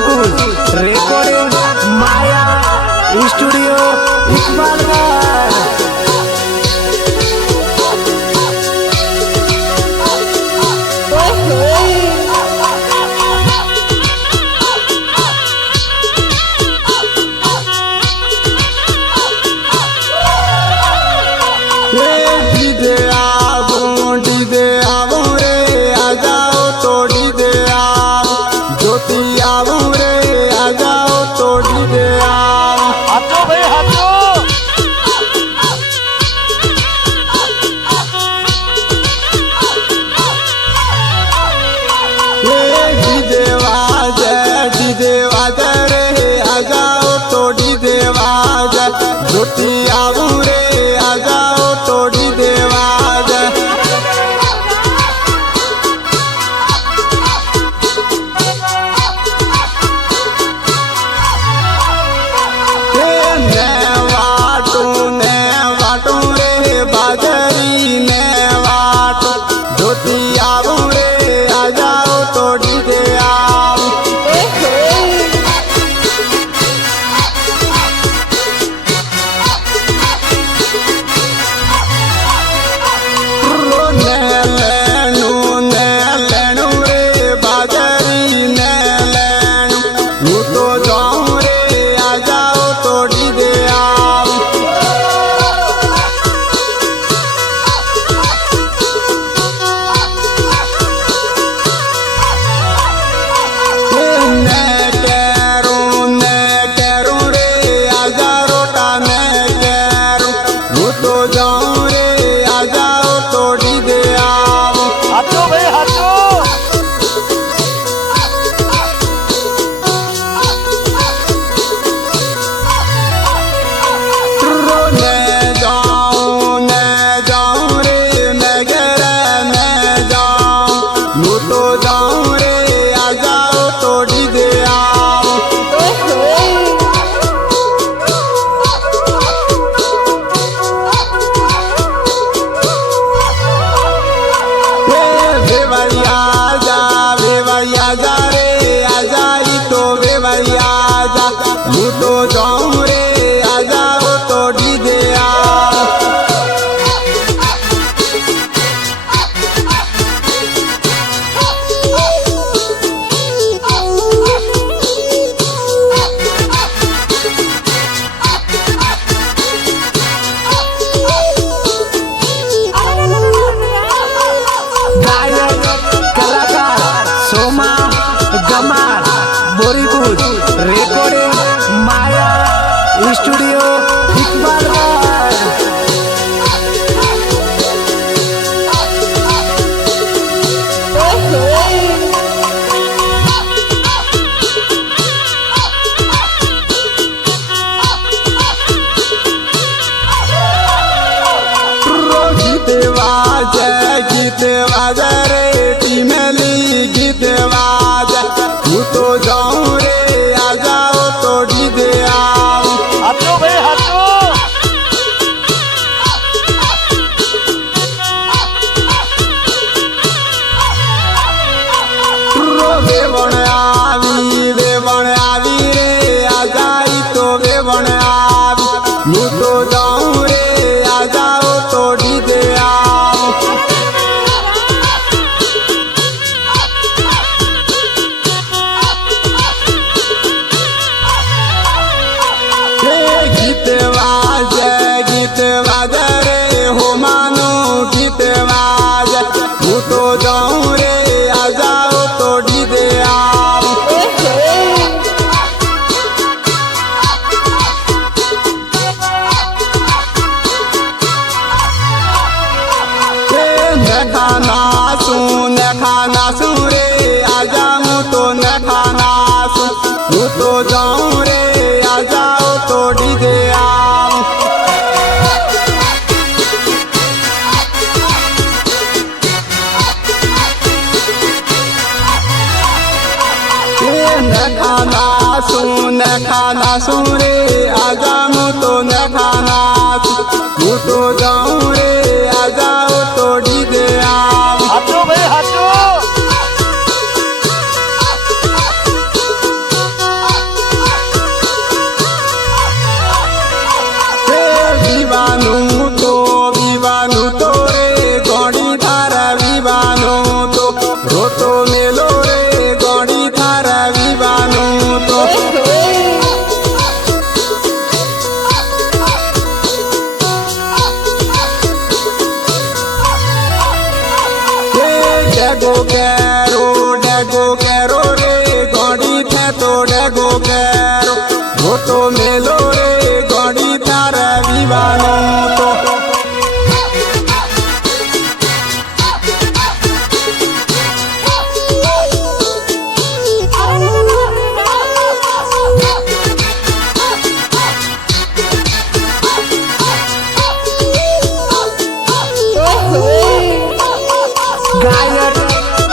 बोरीपुर recording माया studio Iqbalgarh. बोरीपुर recording माया studio Iqbalgarh. गीत बाजा रे टीमेली गीत बाजा तू तो जाऊं रे आ जाओ तोड़ी दे आओ हाथों भाई हाथों वेवण आवी रे आ जाई तो वेवण आवी तू तो जाऊं रे आ जाओ तोड़ी दे आओ गीत बाजा रे हो मानो गीत बाजा तू तो जाऊं रे आ जाओ तोड़ी दे आओ न खाना सुन रे आ जाऊं तो न खाना सुन तू तो जाऊं रे आ जाओ तोड़ी दे आओ न खाना सुन रे आ जाऊं तो न खाना तू तो जाऊं रे आ जाओ तोड़ी दे आओ हाथों भाई हाथों डेगो कैरो रे गड़ी थे तो डेगो कैरो घोटो मेलो रे गड़ी थार विवानो तो गायक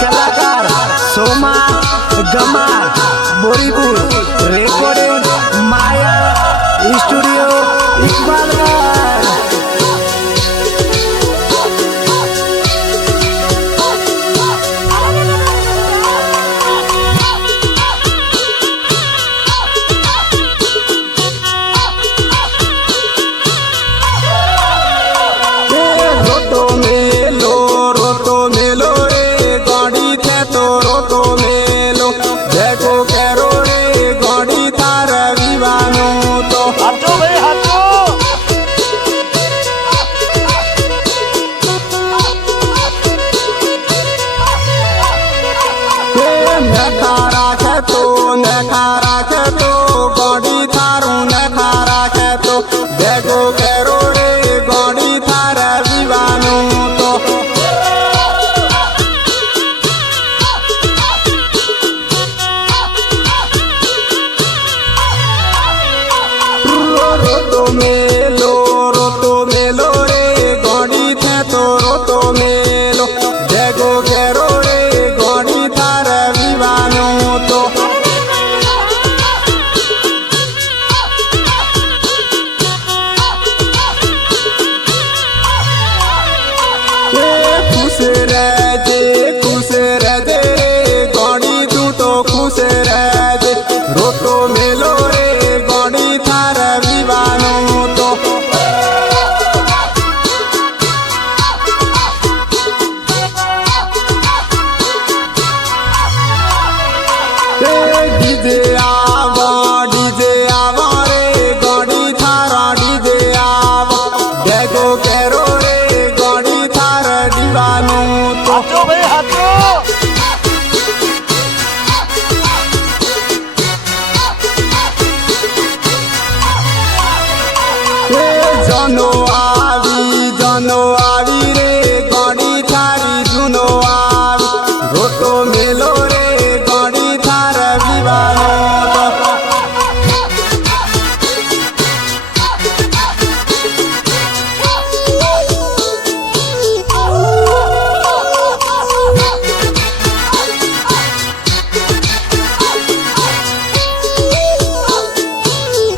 कलाकार सोमा गमार बोरीपुर रेकॉर्डिंग माया स्टूडियो इकबालगढ़। रोतो मेलो रे गड़ी थे तो रोतो मेलो डेगो कैरो रे गड़ी थार विवानो तो हाथो भाई हाथो नखारा खे तो गड़ी थारू नखारा खे तो डेगो कैरो रे गड़ी थार विवानो तो रोतो मेलो रे गड़ी थे तो रोतो मेलो डेगो कैरो रे गड़ी थार विवानो तो खुश रह जे गड़ी तू तो खुश रह जे रोतो मेलो रे गड़ी थार विवानो तो डीजे आवा रे गड़ी थारा डीजे आवा डेगो कैरो रे गड़ी थार विवानो तो हाथो भाई हाथो जनो आवी रे गड़ी थारी जुनो आवी रोतो मेलो रे गड़ी थार विवानो तो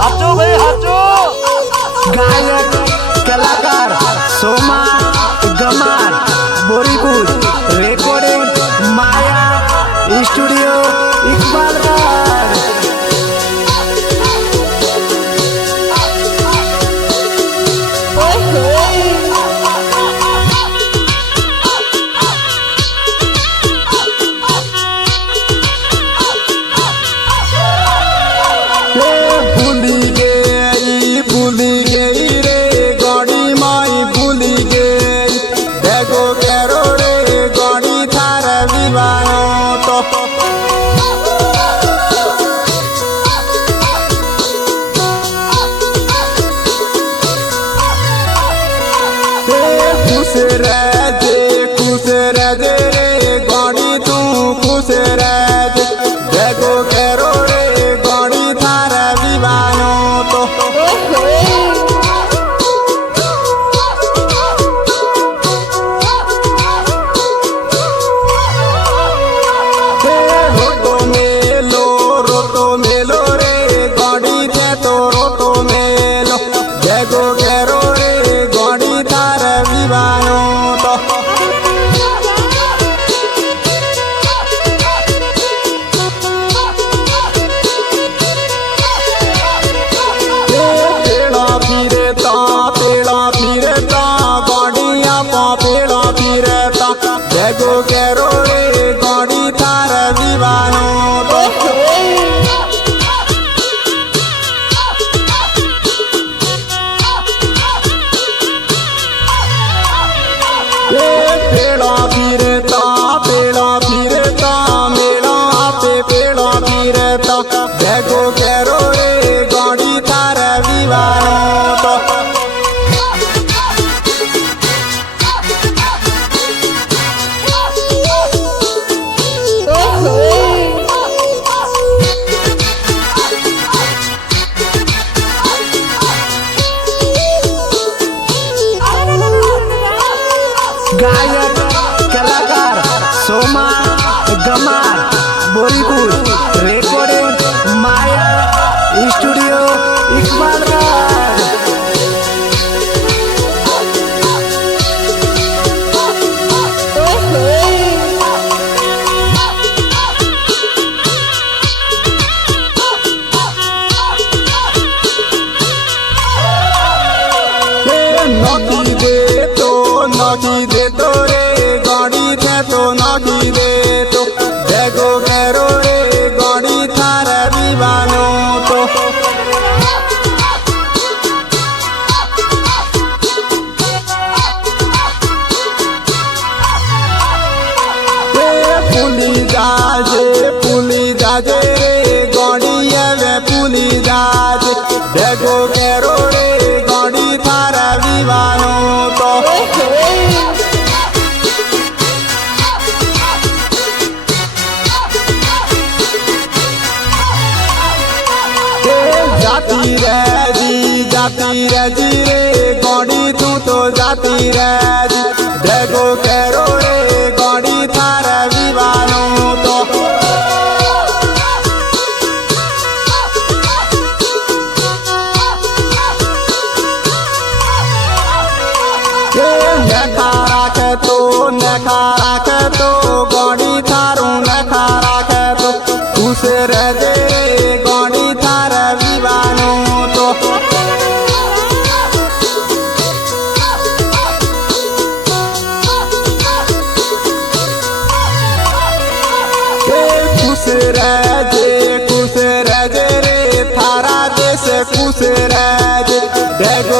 हाथो भाई हाथो गायक कलाकार सोमा गमार बोरीपुर रेकॉर्डिंग माया स्टूडियो इकबालगढ़। भूली गई रे गड़ी माई भूली गई डेगो कैरो रे गड़ी थार विवानो तो खुश रह जे रे गड़ी तू खुश रह जे डेगो कैरो रे गड़ी थार विवानो तो रोतो मेलो रे गड़ी थे तो रोतो मेलो डेगो कैरो रे गड़ी थार विवानो तो फिरता गड़िया पेड़ा फिरता डेगो कैरो रे गड़ी थार विवानो तो पेड़ा गायक कलाकार सोमा गमार बोरीपुर रेकॉर्डिंग माया स्टूडियो इकबालगढ़। नौकी दे तो रे गौड़ी थे तो नौकी दे तो देखो करो रे गौड़ी थारा दीवानो तो पुली जाजे रे गौड़ी वे पुली जाजे देखो करो रे गौड़ी थारा दीवानो तो जाती रजी रे गौड़ी तू तो जाती रजी देखो करो रे गौड़ी थारा दीवानो तो नखा राखे तो गौड़ी थारू नखा राखे तो खुश रह दे गौड़ी थारा दीवानो तो खुश रह जे रे थारा देश खुश रह जे देखो